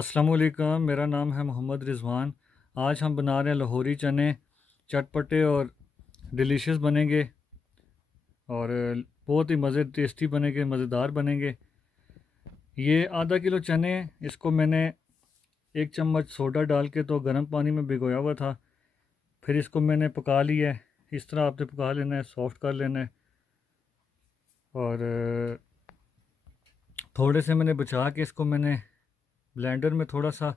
अस्सलामुअलैकुम, मेरा नाम है मोहम्मद रिज़वान। आज हम बना रहे हैं लाहौरी चने। चटपटे और डिलीशियस बनेंगे और बहुत ही टेस्टी बनेंगे, मज़ेदार बनेंगे। ये आधा किलो चने, इसको मैंने 1 चम्मच सोडा डाल के तो गर्म पानी में भिगोया हुआ था। फिर इसको मैंने पका लिया है। इस तरह आपने पका लेना है, सॉफ्ट कर लेना है। और थोड़े से मैंने बचा के इसको मैंने ब्लेंडर में थोड़ा सा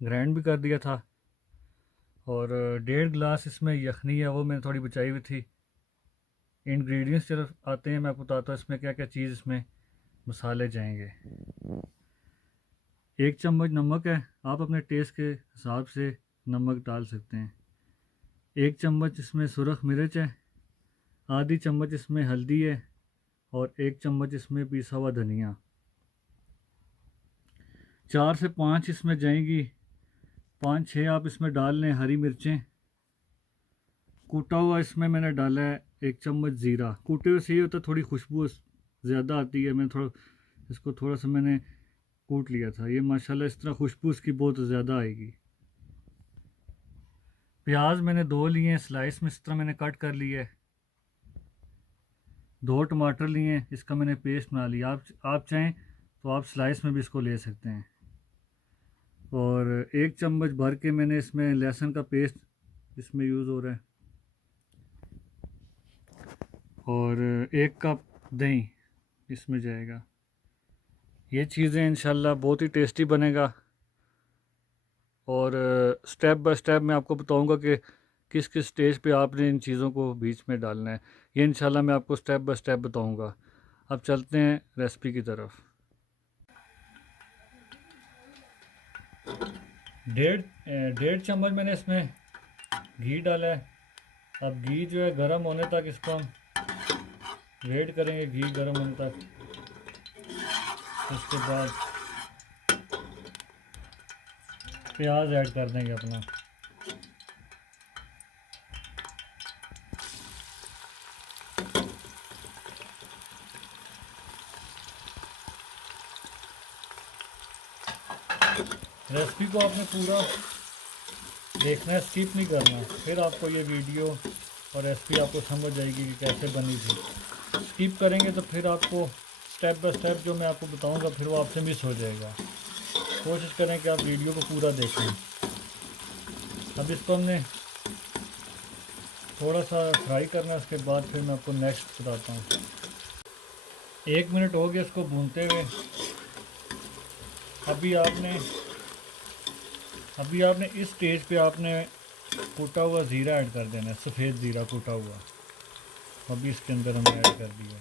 ग्राइंड भी कर दिया था। और 1.5 गिलास इसमें यखनी है, वो मैंने थोड़ी बचाई हुई थी। इंग्रेडिएंट्स सिर्फ आते हैं, मैं आपको बताता हूँ इसमें क्या क्या चीज़, इसमें मसाले जाएंगे। 1 चम्मच नमक है, आप अपने टेस्ट के हिसाब से नमक डाल सकते हैं। 1 चम्मच इसमें सुरख मिर्च है। आधी चम्मच इसमें हल्दी है। और 1 चम्मच इसमें पिसा हुआ धनिया। 4 से 5 इसमें जाएंगी, 5-6 आप इसमें डाल लें हरी मिर्चें। कूटा हुआ इसमें मैंने डाला है 1 चम्मच ज़ीरा। कूटे हुए से ये होता है, थोड़ी खुशबू ज़्यादा आती है। मैं थोड़ा इसको थोड़ा सा मैंने कूट लिया था, ये माशाल्लाह इस तरह खुशबू इसकी बहुत ज़्यादा आएगी। प्याज मैंने 2 लिए हैं, स्लाइस में इस तरह मैंने कट कर लिए है। 2 टमाटर लिए हैं, इसका मैंने पेस्ट बना लिया। आप चाहें तो आप स्लाइस में भी इसको ले सकते हैं। और 1 चम्मच भर के मैंने इसमें लहसुन का पेस्ट इसमें यूज़ हो रहा है। और 1 कप दही इसमें जाएगा। ये चीज़ें इंशाल्लाह बहुत ही टेस्टी बनेगा। और स्टेप बाय स्टेप मैं आपको बताऊंगा कि किस किस स्टेज पे आपने इन चीज़ों को बीच में डालना है। ये इंशाल्लाह मैं आपको स्टेप बाय स्टेप बताऊंगा। अब चलते हैं रेसिपी की तरफ। डेढ़ डेढ़ चम्मच मैंने इसमें घी डाला है। अब घी जो है गर्म होने तक इसको हम वेट करेंगे, घी गर्म होने तक। उसके बाद प्याज ऐड कर देंगे अपना। रेसिपी को आपने पूरा देखना है, स्किप नहीं करना, फिर आपको ये वीडियो और रेसिपी आपको समझ आएगी कि कैसे बनी थी। स्किप करेंगे तो फिर आपको स्टेप बाय स्टेप जो मैं आपको बताऊंगा फिर वो आपसे मिस हो जाएगा। कोशिश करें कि आप वीडियो को पूरा देखें। अब इसको हमने थोड़ा सा फ्राई करना है, उसके बाद फिर मैं आपको नेक्स्ट बताता हूँ। 1 मिनट हो गया इसको भूनते हुए। अभी आपने इस स्टेज पे आपने कूटा हुआ ज़ीरा ऐड कर देना है, सफ़ेद ज़ीरा कूटा हुआ। अभी इसके अंदर हमने ऐड कर दिया।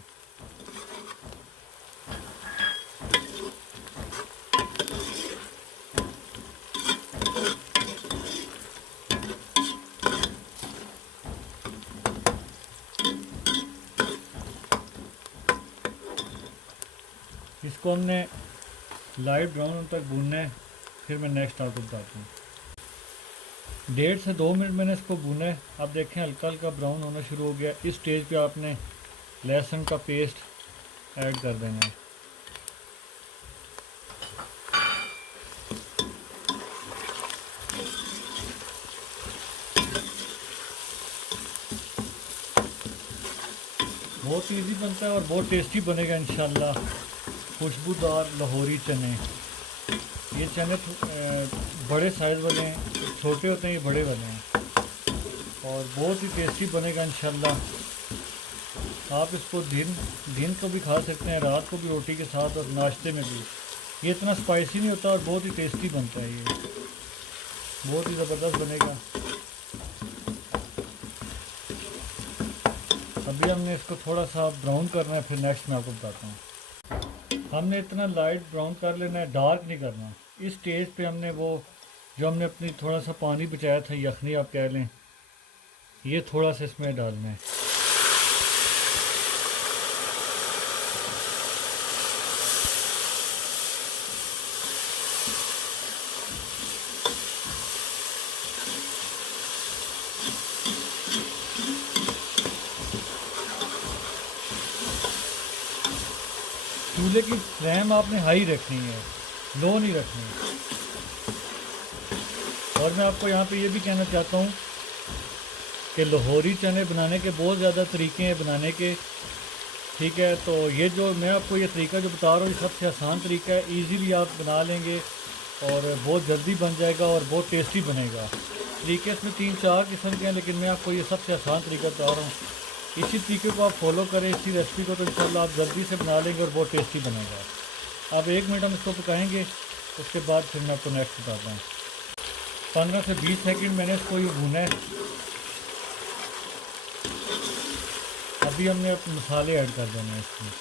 इसको हमने लाइट ब्राउन तक भूनना है, फिर मैं नेक्स्ट आपको बताता हूँ। 1.5 से 2 मिनट मैंने इसको भूना है। अब देखें हल्का हल्का ब्राउन होना शुरू हो गया। इस स्टेज पे आपने लहसुन का पेस्ट ऐड कर देना है। बहुत इजी बनता है और बहुत टेस्टी बनेगा इंशाल्लाह। खुशबूदार लाहौरी चने। ये चने बड़े साइज़ वाले हैं, छोटे होते हैं, ये बड़े वाले हैं। और बहुत ही टेस्टी बनेगा इंशाल्लाह। आप इसको दिन को भी खा सकते हैं, रात को भी रोटी के साथ, और नाश्ते में भी। ये इतना स्पाइसी नहीं होता और बहुत ही टेस्टी बनता है। ये बहुत ही ज़बरदस्त बनेगा। अभी हमने इसको थोड़ा सा ब्राउन करना है, फिर नेक्स्ट मैं आपको बताता हूँ। हमने इतना लाइट ब्राउन कर लेना है, डार्क नहीं करना। इस स्टेज पे हमने वो जो हमने अपनी थोड़ा सा पानी बचाया था, यखनी आप कह लें, ये थोड़ा सा इसमें डालना है। चूल्हे की फ्लेम आपने हाई रखनी है, लो नहीं रखनी। और मैं आपको यहाँ पे ये भी कहना चाहता हूँ कि लाहौरी चने बनाने के बहुत ज़्यादा तरीके हैं बनाने के, ठीक है। तो ये जो मैं आपको ये तरीका जो बता रहा हूँ ये सबसे आसान तरीका है, इजीली आप बना लेंगे और बहुत जल्दी बन जाएगा और बहुत टेस्टी बनेगा। तरीके इसमें 3-4 किस्म के हैं, लेकिन मैं आपको ये सबसे आसान तरीका बता रहा हूँ। इसी तरीके को आप फॉलो करें, इसी रेसिपी को, तो इंशाल्लाह आप जल्दी से बना लेंगे और बहुत टेस्टी बनेगा। अब 1 मिनट हम इसको पकाएंगे, उसके बाद फिर मैं आपको नेक्स्ट बताता हूँ। 15 से 20 सेकंड मैंने इसको ये भूना है। अभी हमने अपने मसाले ऐड कर देने हैं इसमें।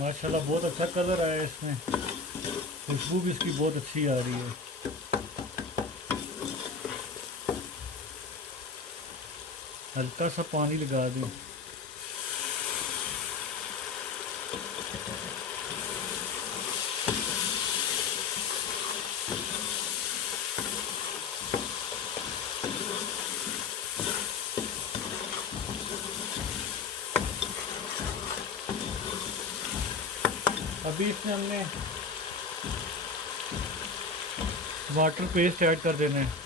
माशाल्लाह बहुत अच्छा कलर आया है इसमें, खुशबू भी इसकी बहुत अच्छी आ रही है। हल्का सा पानी लगा दें। अभी इसमें हमने वाटर पेस्ट ऐड कर देना है।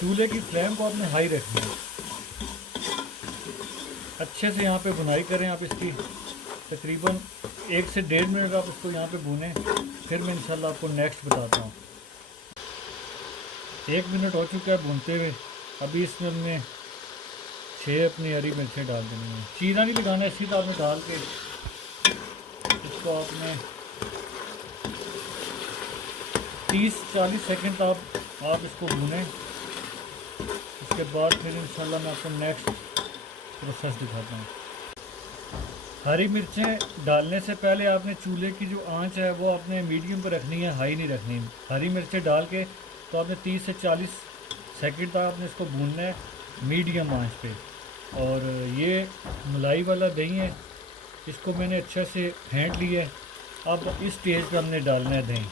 चूल्हे की फ्लेम को आपने हाई रखनी है। अच्छे से यहाँ पे बुनाई करें आप इसकी, तकरीबन 1 से 1.5 मिनट आप इसको यहाँ पे भूनें। फिर मैं इंशाल्लाह आपको नेक्स्ट बताता हूँ। 1 मिनट हो चुका है भूनते हुए। अभी इसमें हमने 6 अपनी हरी मिर्चें डाल देनी है। चीरा नहीं लगाना है, इसी तरह में डाल के इसको आपने 30-40 सेकंड आप इसको भूनें। उसके बाद फिर इंशाल्लाह मैं आपको नेक्स्ट प्रोसेस दिखाता हूँ। हरी मिर्चें डालने से पहले आपने चूल्हे की जो आंच है वो आपने मीडियम पर रखनी है, हाई नहीं रखनी। हरी मिर्चें डाल के तो आपने 30 से 40 सेकंड तक आपने इसको भूनना है मीडियम आंच पे। और ये मलाई वाला दही है, इसको मैंने अच्छे से फेंट लिया है। अब इस स्टेज पर हमने डालना है दही।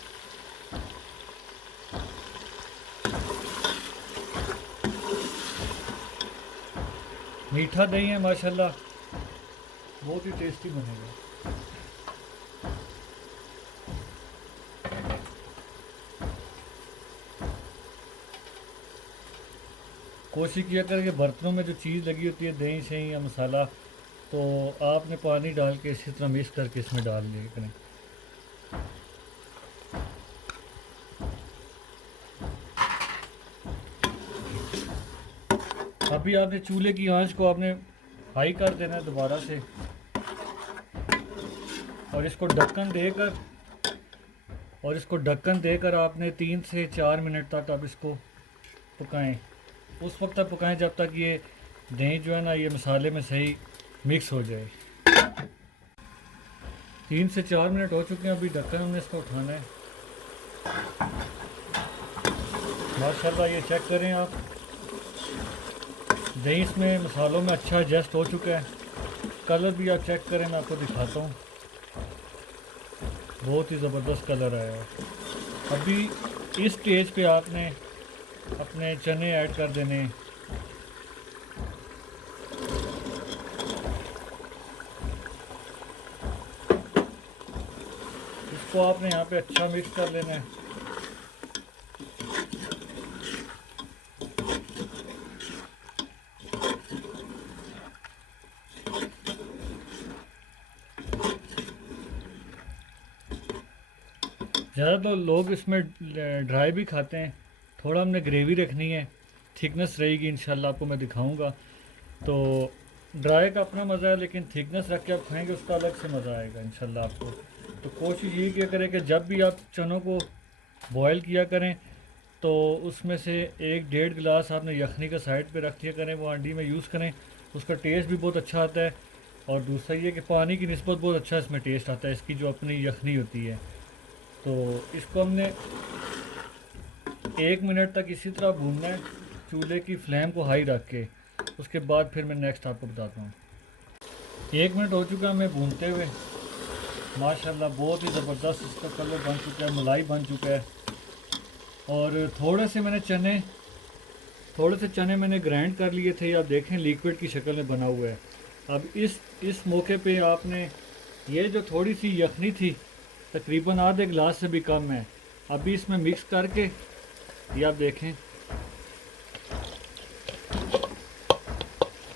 मीठा दही है माशाल्लाह, बहुत ही टेस्टी बनेगा। कोशिश किया करें कि बर्तनों में जो चीज़ लगी होती है, दही शही या मसाला, तो आपने पानी डाल के इसी तरह मिक्स करके इसमें डाल दिया करें। अभी आपने चूल्हे की आंच को आपने हाई कर देना है दोबारा से, और इसको ढक्कन देकर आपने 3 से 4 मिनट तक आप इसको पकाएं। उस वक्त तक पकाएं जब तक ये दही जो है ना ये मसाले में सही मिक्स हो जाए। 3 से 4 मिनट हो चुके हैं। अभी ढक्कन हमने इसको उठाना है। माशाल्लाह ये चेक करें आप, दही इसमें मसालों में अच्छा एडजस्ट हो चुका है। कलर भी आप चेक करें, मैं आपको दिखाता हूँ, बहुत ही ज़बरदस्त कलर आया है। अभी इस स्टेज पे आपने अपने चने ऐड कर देने। इसको आपने यहाँ पे अच्छा मिक्स कर लेना है। ज़्यादा तो लोग इसमें ड्राई भी खाते हैं, थोड़ा हमने ग्रेवी रखनी है, थिकनेस रहेगी इंशाल्लाह, आपको मैं दिखाऊंगा। तो ड्राई का अपना मज़ा है, लेकिन थिकनेस रख के आप खाएंगे उसका अलग से मज़ा आएगा इंशाल्लाह आपको। तो कोशिश ये किया करें कि जब भी आप चनों को बॉयल किया करें तो उसमें से 1-1.5 गिलास आपने यखनी का साइड पे रख दिया करें, वो हांडी में यूज़ करें, उसका टेस्ट भी बहुत अच्छा आता है। और दूसरा ये कि पानी की निस्बत बहुत अच्छा इसमें टेस्ट आता है, इसकी जो अपनी यखनी होती है। तो इसको हमने 1 मिनट तक इसी तरह भूनना है। चूल्हे की फ्लेम को हाई रख के, उसके बाद फिर मैं नेक्स्ट आपको बताता हूँ। 1 मिनट हो चुका है मैं भूनते हुए। माशाल्लाह बहुत ही ज़बरदस्त इसका कलर बन चुका है, मलाई बन चुका है। और थोड़े से चने मैंने ग्राइंड कर लिए थे, आप देखें लिक्विड की शक्ल में बना हुआ है। अब इस मौके पे आपने ये जो थोड़ी सी यखनी थी, तकरीबन आधे गिलास से भी कम है, अभी इसमें मिक्स करके, ये आप देखें,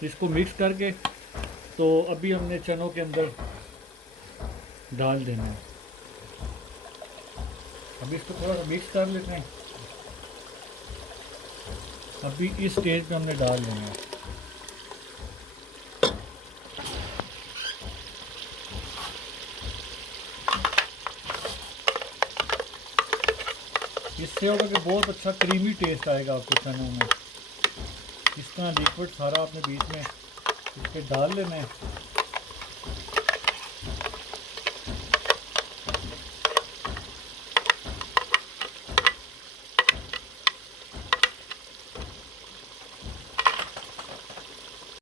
इसको मिक्स करके तो अभी हमने चनों के अंदर डाल देना है। अभी इसको थोड़ा सा मिक्स कर लेते हैं। अभी इस स्टेज पे हमने डाल देना है। इससे होगा कि बहुत अच्छा क्रीमी टेस्ट आएगा आपके चनों में। इस तरह लिक्विड सारा आपने बीच में इसके डाल लेना है।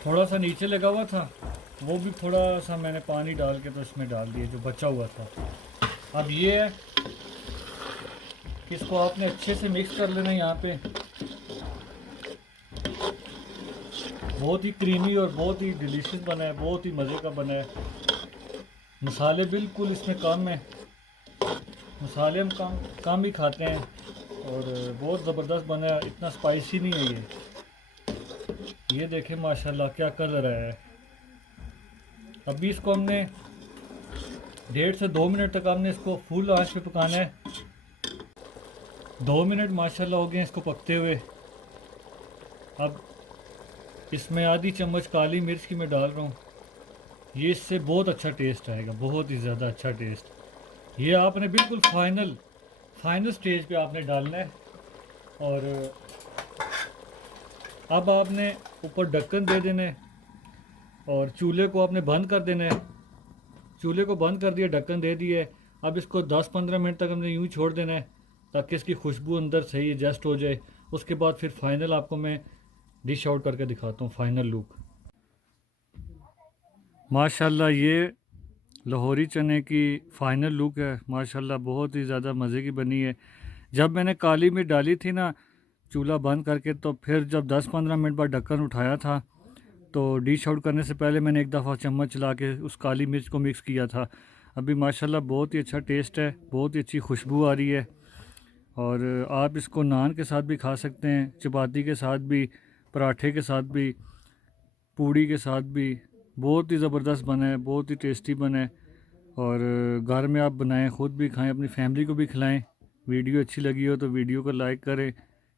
थोड़ा सा नीचे लगा हुआ था, वो भी थोड़ा सा मैंने पानी डाल के तो इसमें डाल दिया जो बचा हुआ था। अब ये है कि इसको आपने अच्छे से मिक्स कर लेना है। यहाँ पे बहुत ही क्रीमी और बहुत ही डिलीशियस बना है, बहुत ही मज़े का बना है। मसाले बिल्कुल इसमें कम है, मसाले हम कम ही खाते हैं और बहुत ज़बरदस्त बना है, इतना स्पाइसी नहीं है ये देखें माशाल्लाह क्या कलर है। अभी इसको हमने 1.5 से 2 मिनट तक हमने इसको फुल आंच पे पकाना है। 2 मिनट माशाल्लाह हो गए इसको पकते हुए। अब इसमें आधी चम्मच काली मिर्च की मैं डाल रहा हूँ, ये इससे बहुत अच्छा टेस्ट आएगा, बहुत ही ज़्यादा अच्छा टेस्ट। ये आपने बिल्कुल फाइनल स्टेज पे आपने डालना है। और अब आपने ऊपर ढक्कन दे देना है और चूल्हे को आपने बंद कर देना है। चूल्हे को बंद कर दिया, ढक्कन दे दिया है। अब इसको 10-15 मिनट तक हमने यूँ छोड़ देना है ताकि इसकी खुशबू अंदर सही एडजस्ट हो जाए। उसके बाद फिर फाइनल आपको मैं डिश आउट करके दिखाता हूँ फाइनल लुक। माशाल्लाह ये लाहौरी चने की फ़ाइनल लुक है। माशाल्लाह बहुत ही ज़्यादा मज़े की बनी है। जब मैंने काली मिर्च डाली थी ना चूल्हा बंद करके, तो फिर जब 10-15 मिनट बाद ढक्कन उठाया था तो डिश आउट करने से पहले मैंने एक दफ़ा चम्मच चला के उस काली मिर्च को मिक्स किया था। अभी माशाल्लाह बहुत ही अच्छा टेस्ट है, बहुत ही अच्छी खुशबू आ रही है। और आप इसको नान के साथ भी खा सकते हैं, चपाती के साथ भी, पराठे के साथ भी, पूड़ी के साथ भी। बहुत ही ज़बरदस्त बना है, बहुत ही टेस्टी बना है। और घर में आप बनाएं, ख़ुद भी खाएं, अपनी फैमिली को भी खिलाएं। वीडियो अच्छी लगी हो तो वीडियो को लाइक करें,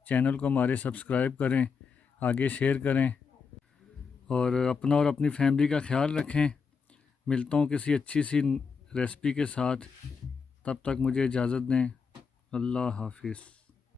चैनल को हमारे सब्सक्राइब करें, आगे शेयर करें और अपना और अपनी फैमिली का ख्याल रखें। मिलता हूँ किसी अच्छी सी रेसिपी के साथ, तब तक मुझे इजाज़त दें। अल्लाह हाफिज़।